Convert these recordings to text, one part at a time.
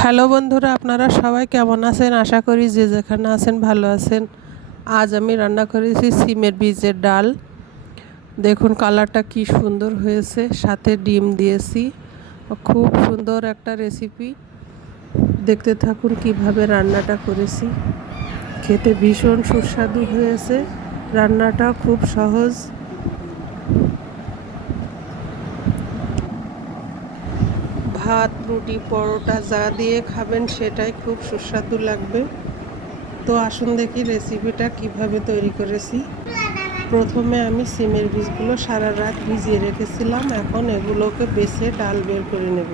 Hello বন্ধুরা, আপনারা সবাই কেমন আছেন? আশা করি যে যেখানে আছেন ভালো আছেন। আজ আমি রান্না করেছি সিমের বীজের ডাল। দেখুন, কালারটা কি সুন্দর হয়েছে। সাথে ডিম দিয়েছি। খুব সুন্দর একটা রেসিপি দেখতে থাকুন কীভাবে রান্নাটা করেছি। খেতে ভীষণ সুস্বাদু হয়েছে। রান্নাটা খুব সহজ ভাত রুটি, পরোটা যা দিয়ে খাবেন সেটাই খুব সুস্বাদু লাগবে। তো আসুন দেখি রেসিপিটা কীভাবে তৈরি করেছি। প্রথমে আমি সিমের বীজগুলো সারা রাত ভিজিয়ে রেখেছিলাম। এখন এগুলোকে বেছে ডাল বের করে নেব।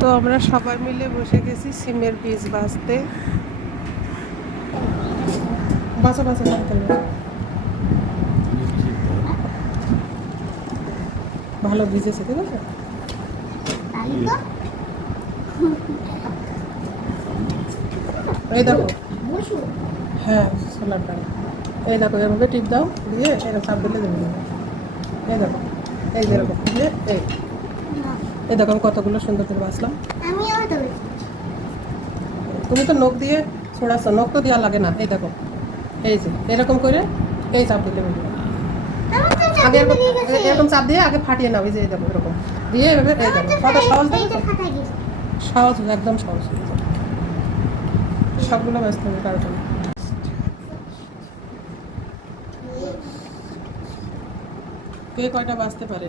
তো আমরা সবাই মিলে বসে গেছি সিমের বীজ বাঁচতে। বাঁচা বাঁচা। ভালো ভিজেছে ঠিক আছে? এই দেখো। হ্যাঁ সোলার প্যান্ট এই দেখো, এভাবে টিপ দাও, দিয়ে এরকম চাপ দিলে দেবে এই দেখো, এই যেরকম দিয়ে, এই। এই দেখো, আমি কতগুলো সুন্দর করে বাঁচলাম। তুমি তো নখ দিয়ে ছোড়াচ্ছ নখ তো দেওয়া লাগে না। এই দেখো, এই যে, এরকম করে এই চাপ দিলে হবে আগে এরকম চাপ দিয়ে আগে ফাটিয়ে নাও এই যে দেখো এরকম। দিয়ে এভাবে এই দেখো কত সহজ সহজ একদম সহজ সবগুলো ব্যস্ত হবে কারোর জন্য। কে কয়টা বাঁচতে পারে?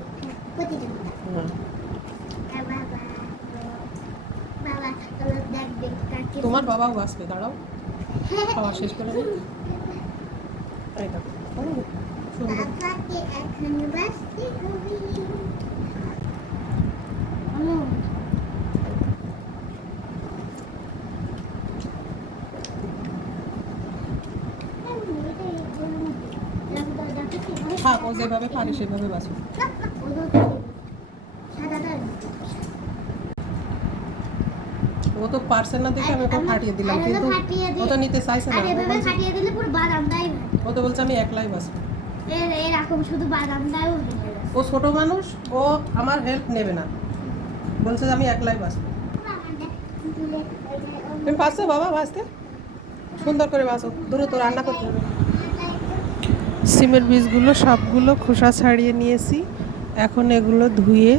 তোমার বাবাও বাঁচবে দাঁড়াও। খাওয়া শেষ করে সুন্দর থাক ও যেভাবে পারে সেভাবে বাঁচবে ও তো পারছে না দেখে আমি ওকে ফাটিয়ে দিলাম কিন্তু ফাটিয়ে ও তো নিতে চাইছে না। ও তো বলছে আমি একলাই বাঁচবো। এরকম শুধু ও ছোট মানুষ ও আমার হেল্প নেবে না। বলছে যে আমি একলাই বাঁচবো। তুমি পারছ বাবা বাঁচতে সুন্দর করে বাঁচো দ্রুত রান্না করতে হবে। সিমের বীজগুলো সবগুলো খোসা ছাড়িয়ে নিয়েছি। এখন এগুলো ধুয়ে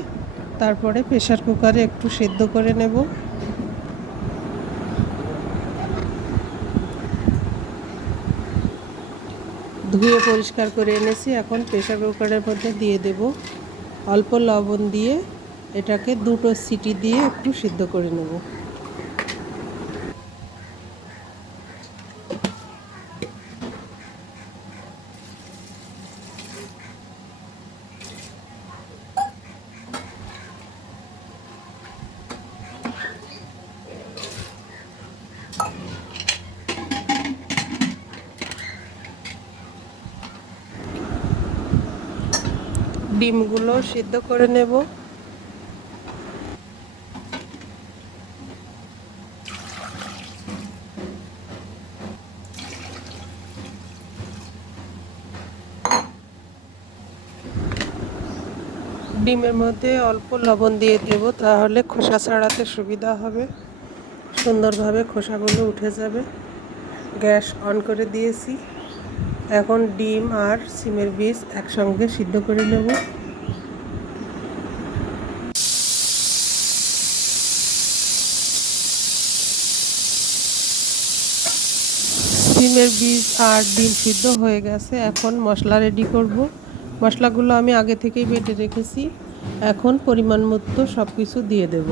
তারপরে প্রেশার কুকারে একটু সেদ্ধ করে নেব। ধুয়ে পরিষ্কার করে এনেছি। এখন প্রেশার কুকারের মধ্যে দিয়ে দেব। অল্প লবণ দিয়ে এটাকে দুটো সিটি দিয়ে একটু সিদ্ধ করে নেব। ডিমগুলো সিদ্ধ করে নেব। ডিমের মধ্যে অল্প লবণ দিয়ে দেব, তাহলে খোসা ছাড়াতে সুবিধা হবে। সুন্দরভাবে খোসাগুলো উঠে যাবে। গ্যাস অন করে দিয়েছি। এখন ডিম আর সিমের বীজ একসঙ্গে সিদ্ধ করে নেব। সিমের বীজ আর ডিম সিদ্ধ হয়ে গেছে। এখন মশলা রেডি করব। মশলাগুলো আমি আগে থেকেই বেটে রেখেছি। এখন পরিমাণ মতো সব কিছু দিয়ে দেব।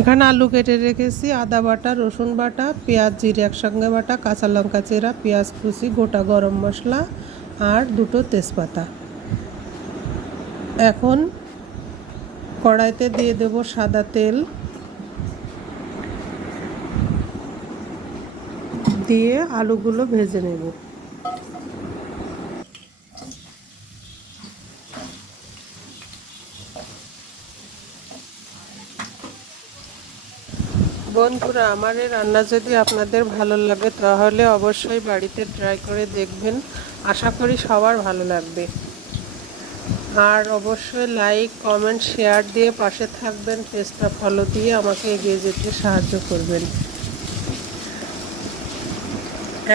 এখানে আলু কেটে রেখেছি, আদা বাটা, রসুন বাটা, পেঁয়াজ জিরে একসঙ্গে বাটা, কাঁচা লঙ্কা চেরা, পেঁয়াজ কুচি, গোটা গরম মশলা আর দুটো তেজপাতা। এখন কড়াইতে দিয়ে দেব সাদা তেল। দিয়ে আলুগুলো ভেজে নেব। বন্ধুরা, আমার এই রান্না যদি আপনাদের ভালো লাগে, তাহলে অবশ্যই বাড়িতে ট্রাই করে দেখবেন। আশা করি সবার ভালো লাগবে। আর অবশ্যই লাইক কমেন্ট শেয়ার দিয়ে পাশে থাকবেন। পেজটা ফলো দিয়ে আমাকে এগিয়ে যেতে সাহায্য করবেন।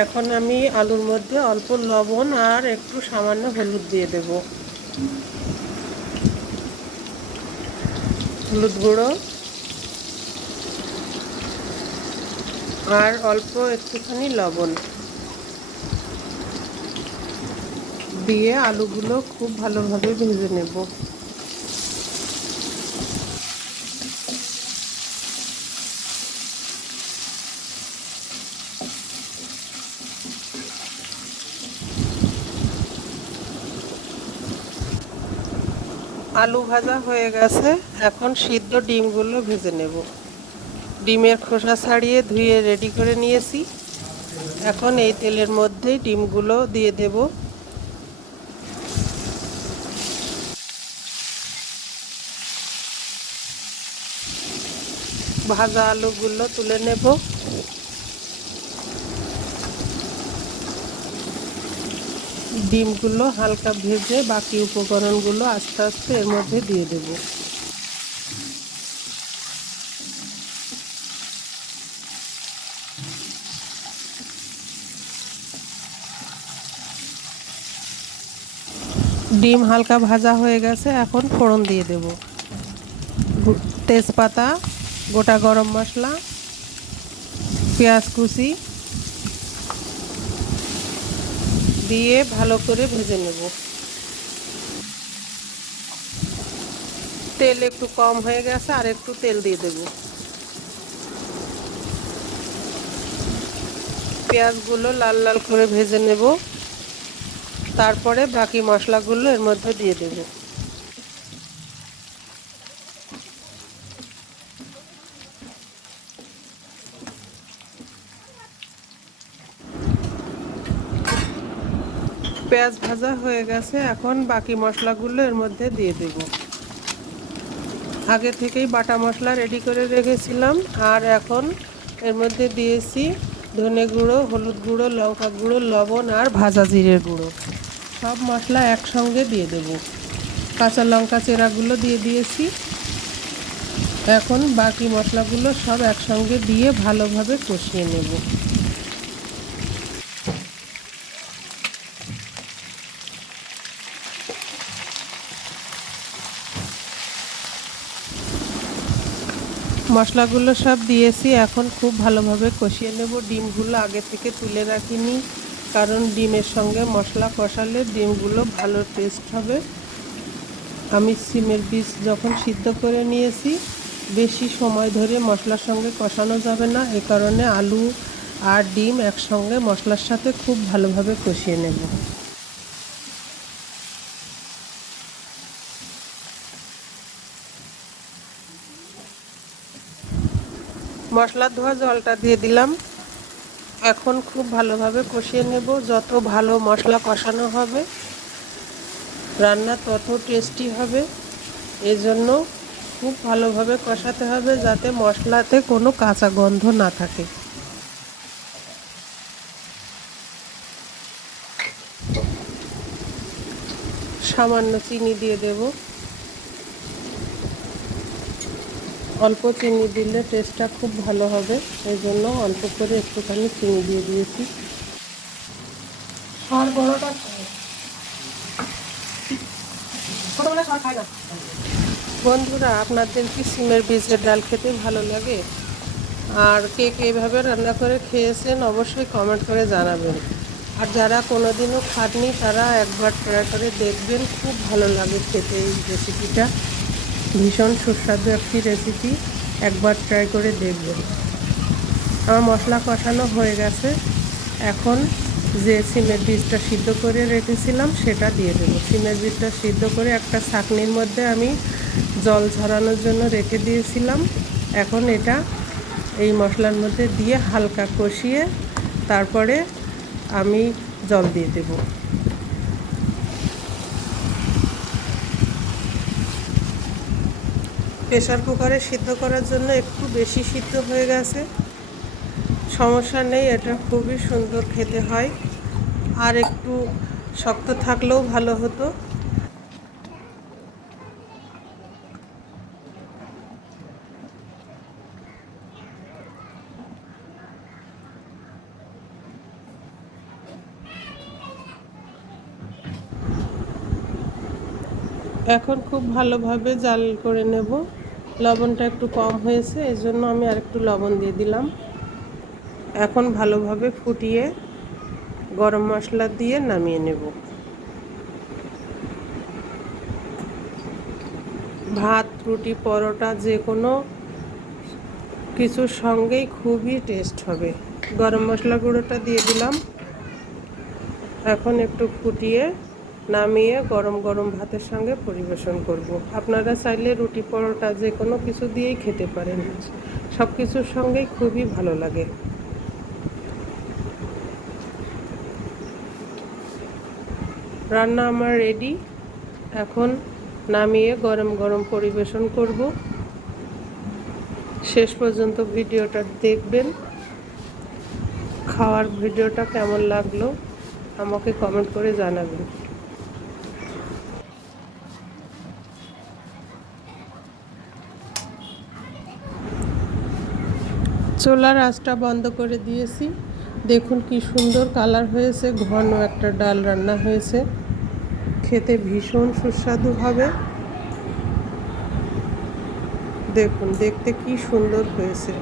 এখন আমি আলুর মধ্যে অল্প লবণ আর একটু সামান্য হলুদ দিয়ে দেব। হলুদ গুঁড়ো। আর অল্প একটুখানি লবণ। দিয়ে আলুগুলো খুব ভালোভাবে ভেজে নেব। আলু ভাজা হয়ে গেছে। এখন সিদ্ধ ডিমগুলো ভেজে নেব। ডিমের খোসা ছাড়িয়ে ধুয়ে রেডি করে নিয়েছি। এখন এই তেলের মধ্যেই ডিমগুলো দিয়ে দেব। ভাজা আলুগুলো তুলে নেব। ডিমগুলো হালকা ভেজে বাকি উপকরণগুলো আস্তে আস্তে এর মধ্যে দিয়ে দেব। ডিম হালকা ভাজা হয়ে গেছে, এখন ফোড়ন দিয়ে দেব। তেজপাতা, গোটা গরম মশলা, পেঁয়াজ কুচি দিয়ে ভালো করে ভেজে নেব। তেল একটু কম হয়ে গেছে, আর একটু তেল দিয়ে দেব। পেঁয়াজগুলো লাল লাল করে ভেজে নেব। তারপরে বাকি মশলাগুলো এর মধ্যে দিয়ে দেব। পেঁয়াজ ভাজা হয়ে গেছে, এখন বাকি মশলাগুলো এর মধ্যে দিয়ে দেব। আগে থেকেই বাটা মশলা রেডি করে রেখেছিলাম, আর এখন এর মধ্যে দিয়েছি ধনে গুঁড়ো, হলুদ গুঁড়ো, লঙ্কা গুঁড়ো, লবণ আর ভাজা জিরের গুঁড়ো। সব মশলা একসঙ্গে দিয়ে দেব। কাঁচা লঙ্কা চেরাগুলো দিয়ে দিয়েছি। এখন বাকি মশলাগুলো সব একসঙ্গে দিয়ে ভালোভাবে কষিয়ে নেব। মশলাগুলো সব দিয়েছি। এখন খুব ভালোভাবে কষিয়ে নেব। ডিমগুলো আগে থেকে তুলে রাখিনি। কারণ ডিমের সঙ্গে মশলা কষালে ডিমগুলো ভালো টেস্ট হবে। আমি সিমের বীজ যখন সিদ্ধ করে নিয়েছি, বেশি সময় ধরে মশলার সঙ্গে কষানো যাবে না। এ কারণে আলু আর ডিম একসঙ্গে মশলার সাথে খুব ভালোভাবে কষিয়ে নেব। মশলা ধোয়া জলটা দিয়ে দিলাম। এখন খুব ভালোভাবে কষিয়ে নেব। যত ভালো মশলা কষানো হবে, রান্না তত টেস্টি হবে। এই জন্য খুব ভালোভাবে কষাতে হবে যাতে মশলাতে কোনো কাঁচা গন্ধ না থাকে। সামান্য চিনি দিয়ে দেব। অল্প চিনি দিলে টেস্টটা খুব ভালো হবে এই জন্য অল্প করে একটুখানি চিনি দিয়ে দিয়েছি। আর বড়টা খায় সর খায় না? বন্ধুরা আপনাদের কি সিমের বীজের ডাল খেতে ভালো লাগে? আর কে কে এভাবে রান্না করে খেয়েছেন অবশ্যই কমেন্ট করে জানাবেন। আর যারা কোনোদিনও খাননি তারা একবার ট্রাই করে দেখবেন খুব ভালো লাগে খেতে এই রেসিপিটা ভীষণ সুস্বাদু একটি রেসিপি একবার ট্রাই করে দেখবেন। আমার মশলা কষানো হয়ে গেছে। এখন যে সিমের বীজটা সিদ্ধ করে রেখেছিলাম সেটা দিয়ে দেবো। সিমের বীজটা সিদ্ধ করে একটা ছাঁকনির মধ্যে আমি জল ঝরানোর জন্য রেখে দিয়েছিলাম। এখন এটা এই মশলার মধ্যে দিয়ে হালকা কষিয়ে তারপরে আমি জল দিয়ে দেব। প্রেশার কুকারে সিদ্ধ করার জন্য একটু বেশি সিদ্ধ হয়ে গেছে। সমস্যা নেই, এটা খুবই সুন্দর খেতে হয়। আর একটু শক্ত থাকলেও ভালো হতো। এখন খুব ভালোভাবে জাল করে নেব। লবণটা একটু কম হয়েছে, এই জন্য আমি আর একটু লবণ দিয়ে দিলাম। এখন ভালোভাবে ফুটিয়ে গরম মশলা দিয়ে নামিয়ে নেব। ভাত, রুটি, পরোটা যে কোনো কিছুর সঙ্গেই খুবই টেস্ট হবে। গরম মশলা গুঁড়োটা দিয়ে দিলাম। এখন একটু ফুটিয়ে নামিয়ে গরম গরম ভাতের সঙ্গে পরিবেশন করব। আপনারা চাইলে রুটি পরোটা যে কোনো কিছু দিয়েই খেতে পারেন। সব কিছুর সঙ্গেই খুবই ভালো লাগে। রান্না আমার রেডি এখন নামিয়ে গরম গরম পরিবেশন করব। শেষ পর্যন্ত ভিডিওটা দেখবেন। খাওয়ার ভিডিওটা কেমন লাগল, আমাকে কমেন্ট করে জানাবেন। চুলার আঁচটা বন্ধ করে দিয়েছি। দেখুন কি সুন্দর কালার হয়েছে, ঘন একটা ডাল রান্না হয়েছে। খেতে ভীষণ সুস্বাদু হবে। দেখুন, দেখতে কি সুন্দর হয়েছে।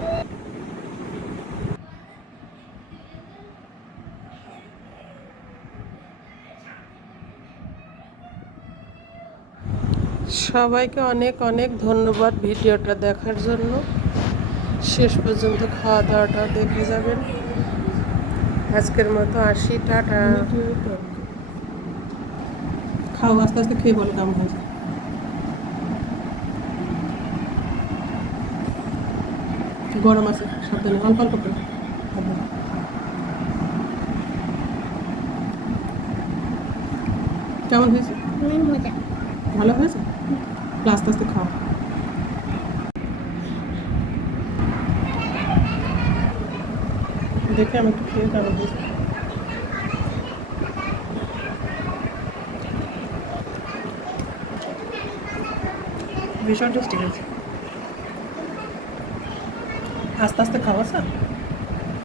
সবাইকে অনেক অনেক ধন্যবাদ ভিডিওটা দেখার জন্য। শেষ পর্যন্ত খাওয়া দাওয়াটা দেখে যাবেন। আজকের মতো আসি টাটা। খাও আস্তে আস্তে খেয়ে বলে কেমন হয়েছে। গরম আছে সাবধানে অল্প অল্প করে কেমন হয়েছে? অনেক ভালো হয়েছে? আস্তে আস্তে খাও। দেখে আমি একটু খেয়ে কেমন বুঝতে ভীষণ টেস্টি হয়েছে আস্তে আস্তে খাওয়া স্যার?